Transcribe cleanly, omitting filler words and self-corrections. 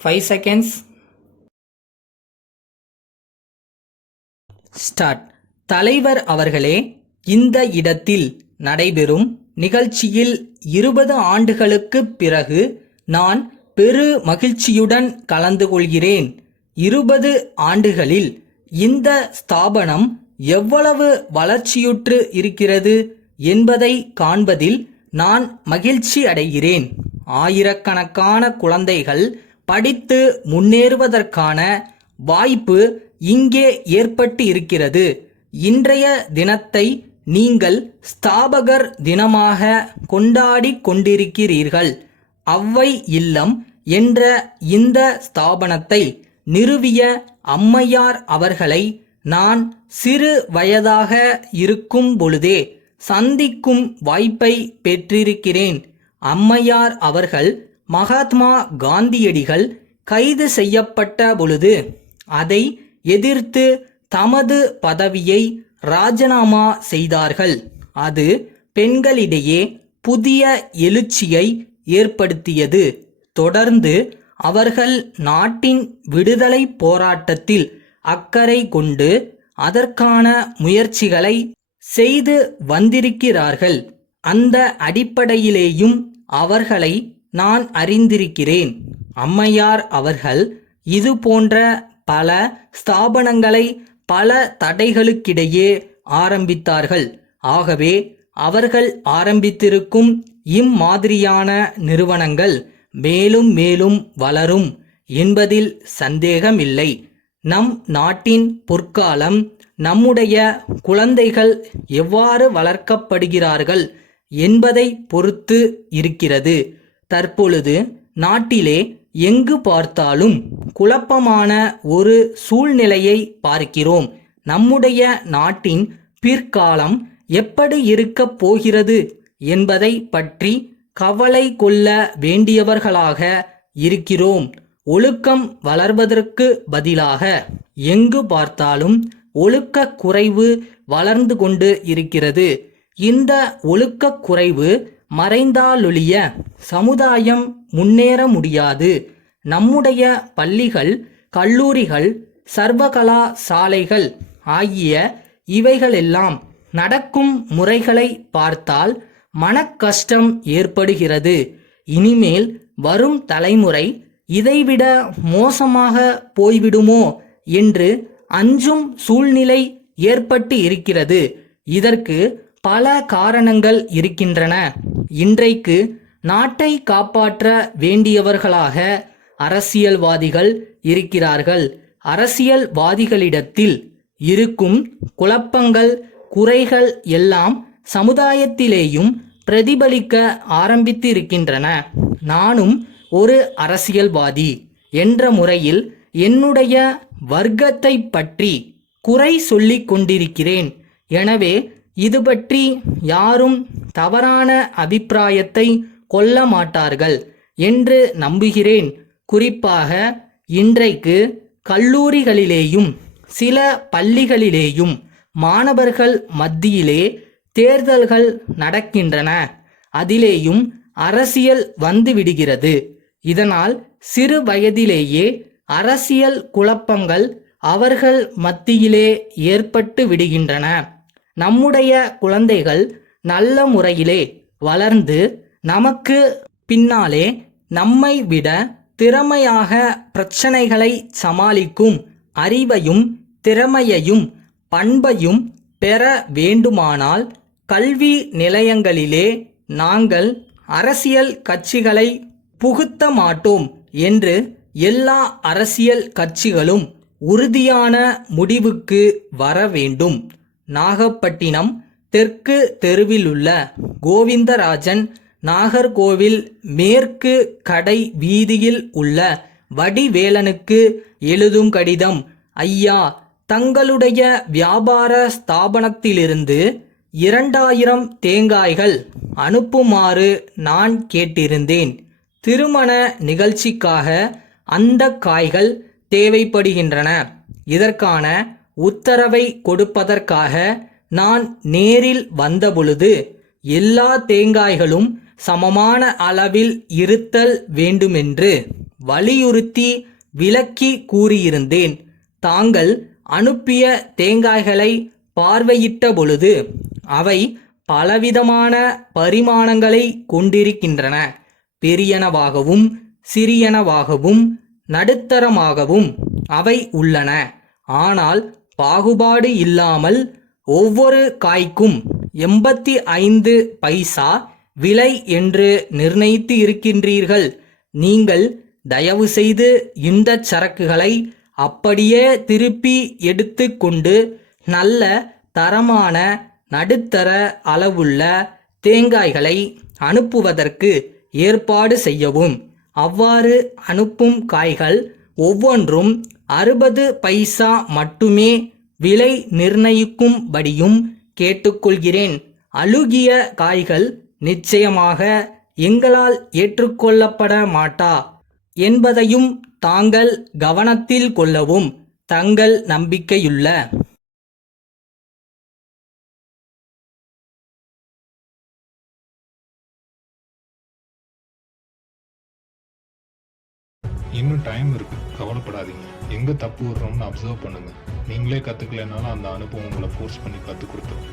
5 seconds. Start. தலைவர் அவர்களே, இந்த இடத்தில் நடைபெறும் நிகழ்ச்சியில் 20 ஆண்டுகளுக்குப் பிறகு நான் பெரு மகிழ்ச்சியுடன் கலந்து கொள்கிறேன். 20 ஆண்டுகளில் இந்த ஸ்தாபனம் எவ்வளவு வளர்ச்சியுற்று இருக்கிறது என்பதை காண்பதில் நான் மகிழ்ச்சி அடைகிறேன். ஆயிரக்கணக்கான குழந்தைகள் படித்து முன்னேறுவதற்கான வாய்ப்பு இங்கே ஏற்பட்டு இருக்கிறது. இன்றைய தினத்தை நீங்கள் ஸ்தாபகர் தினமாக கொண்டாடி கொண்டிருக்கிறீர்கள். அவ்வை இல்லம் என்ற இந்த ஸ்தாபனத்தை நிறுவிய அம்மையார் அவர்களை நான் சிறு வயதாக இருக்கும் பொழுதே சந்திக்கும் வாய்ப்பை பெற்றிருக்கிறேன். அம்மையார் அவர்கள் மகாத்மா காந்தியடிகள் கைது செய்யப்பட்ட பொழுது அதை எதிர்த்து தமது பதவியை ராஜினாமா செய்தார்கள். அது பெண்களிடையே புதிய எழுச்சியை ஏற்படுத்தியது. தொடர்ந்து அவர்கள் நாட்டின் விடுதலை போராட்டத்தில் அக்கறை கொண்டு அதற்கான முயற்சிகளை செய்து வந்திருக்கிறார்கள். அந்த அடிப்படையிலேயும் அவர்களை நான் அறிந்திருக்கிறேன். அம்மையார் அவர்கள் இது போன்ற பல ஸ்தாபனங்களை பல தடைகளுக்கிடையே ஆரம்பித்தார்கள். ஆகவே அவர்கள் ஆரம்பித்திருக்கும் இம்மாதிரியான நிறுவனங்கள் மேலும் மேலும் வளரும் என்பதில் சந்தேகமில்லை. நம் நாட்டின் பொற்காலம் நம்முடைய குழந்தைகள் எவ்வாறு வளர்க்கப்படுகிறார்கள் என்பதை பொறுத்து இருக்கிறது. தற்பொழுது நாட்டிலே எங்கு பார்த்தாலும் குழப்பமான ஒரு சூழ்நிலையை பார்க்கிறோம். நம்முடைய நாட்டின் பிற்காலம் எப்படி இருக்கப் போகிறது என்பதை பற்றி கவலை கொள்ள வேண்டியவர்களாக இருக்கிறோம். ஒழுக்கம் வளர்வதற்கு பதிலாக எங்கு பார்த்தாலும் ஒழுக்க குறைவு வளர்ந்து கொண்டு இருக்கிறது. இந்த ஒழுக்க குறைவு மறைந்தாலொழிய சமுதாயம் முன்னேற முடியாது. நம்முடைய பள்ளிகள், கல்லூரிகள், சர்வகலாசாலைகள் ஆகிய இவைகளெல்லாம் நடக்கும் முறைகளை பார்த்தால் மனக்கஷ்டம் ஏற்படுகிறது. இனிமேல் வரும் தலைமுறை இதைவிட மோசமாக போய்விடுமோ என்று அஞ்சும் சூழ்நிலை ஏற்பட்டு இருக்கிறது. இதற்கு பல காரணங்கள் இருக்கின்றன. இன்றைக்கு நாட்டை காப்பாற்ற வேண்டியவர்களாக அரசியல்வாதிகள் இருக்கிறார்கள். அரசியல்வாதிகளிடத்தில் இருக்கும் குழப்பங்கள், குறைகள் எல்லாம் சமுதாயத்திலேயும் பிரதிபலிக்க ஆரம்பித்து இருக்கின்றன. நானும் ஒரு அரசியல்வாதி என்ற முறையில் என்னுடைய வர்க்கத்தை பற்றி குறை சொல்லிக் கொண்டிருக்கிறேன். எனவே இது பற்றி யாரும் தவறான அபிப்பிராயத்தை கொள்ள மாட்டார்கள் என்று நம்புகிறேன். குறிப்பாக இன்றைக்கு கல்லூரிகளிலேயும் சில பள்ளிகளிலேயும் மாணவர்கள் மத்தியிலே தேர்தல்கள் நடக்கின்றன. அதிலேயும் அரசியல் வந்துவிடுகிறது. இதனால் சிறு வயதிலேயே அரசியல் குழப்பங்கள் அவர்கள் மத்தியிலே ஏற்பட்டு விடுகின்றன. நம்முடைய குழந்தைகள் நல்ல முறையிலே வளர்ந்து நமக்கு பின்னாலே நம்மை விட திறமையாக பிரச்சனைகளை சமாளிக்கும் அறிவையும் திறமையையும் பண்பையும் பெற வேண்டுமானால் கல்வி நிலையங்களிலே நாங்கள் அரசியல் கட்சிகளை புகுத்த மாட்டோம் என்று எல்லா அரசியல் கட்சிகளும் உறுதியான முடிவுக்கு வர வேண்டும். நாகப்பட்டினம் தெற்கு தெருவிலுள்ள கோவிந்தராஜன் நாகர்கோவில் மேற்கு கடை வீதியில் உள்ள வடிவேலனுக்கு எழுதும் கடிதம். ஐயா, தங்களுடைய வியாபார ஸ்தாபனத்திலிருந்து 2000 தேங்காய்கள் அனுப்புமாறு நான் கேட்டிருந்தேன். திருமண நிகழ்ச்சிக்காக அந்த காய்கள் தேவைப்படுகின்றன. இதற்கான உத்தரவை கொடுப்பதற்காக நான் நேரில் வந்தபொழுது எல்லா தேங்காய்களும் சமமான அளவில் இருத்தல் வேண்டுமென்று வலியுறுத்தி விளக்கி கூறியிருந்தேன். தாங்கள் அனுப்பிய தேங்காய்களை பார்வையிட்ட பொழுது அவை பலவிதமான பரிமாணங்களை கொண்டிருக்கின்றன. பெரியனவாகவும் சிறியனவாகவும் நடுத்தரமாகவும் அவை உள்ளன. ஆனால் பாகுபாடு இல்லாமல் ஒவ்வொரு காய்க்கும் 85 பைசா விலை என்று நிர்ணயித்து இருக்கின்றீர்கள். நீங்கள் தயவு செய்து இந்த சரக்குகளை அப்படியே திருப்பி எடுத்து கொண்டு நல்ல தரமான நடுத்தர அளவுள்ள தேங்காய்களை அனுப்புவதற்கு ஏற்பாடு செய்யவும். அவ்வாறு அனுப்பும் காய்கள் ஒவ்வொன்றும் 60 பைசா மட்டுமே விலை நிர்ணயிக்கும்படியும் கேட்டுக்கொள்கிறேன். அழுகிய காய்கள் நிச்சயமாக எங்களால் ஏற்றுக்கொள்ளப்பட மாட்டா என்பதையும் தாங்கள் கவனத்தில் கொள்ளவும். தங்கள் நம்பிக்கையுள்ள இன்னும் டைம் இருக்கு, கவலைப்படாதீங்க. எங்க தப்பு விடுறோம்னு அப்சர்வ் பண்ணுங்க. நீங்களே கத்துக்கலைனாலும் அந்த அனுபவம் உங்களை ஃபோர்ஸ் பண்ணி கற்றுக் கொடுத்துரும்.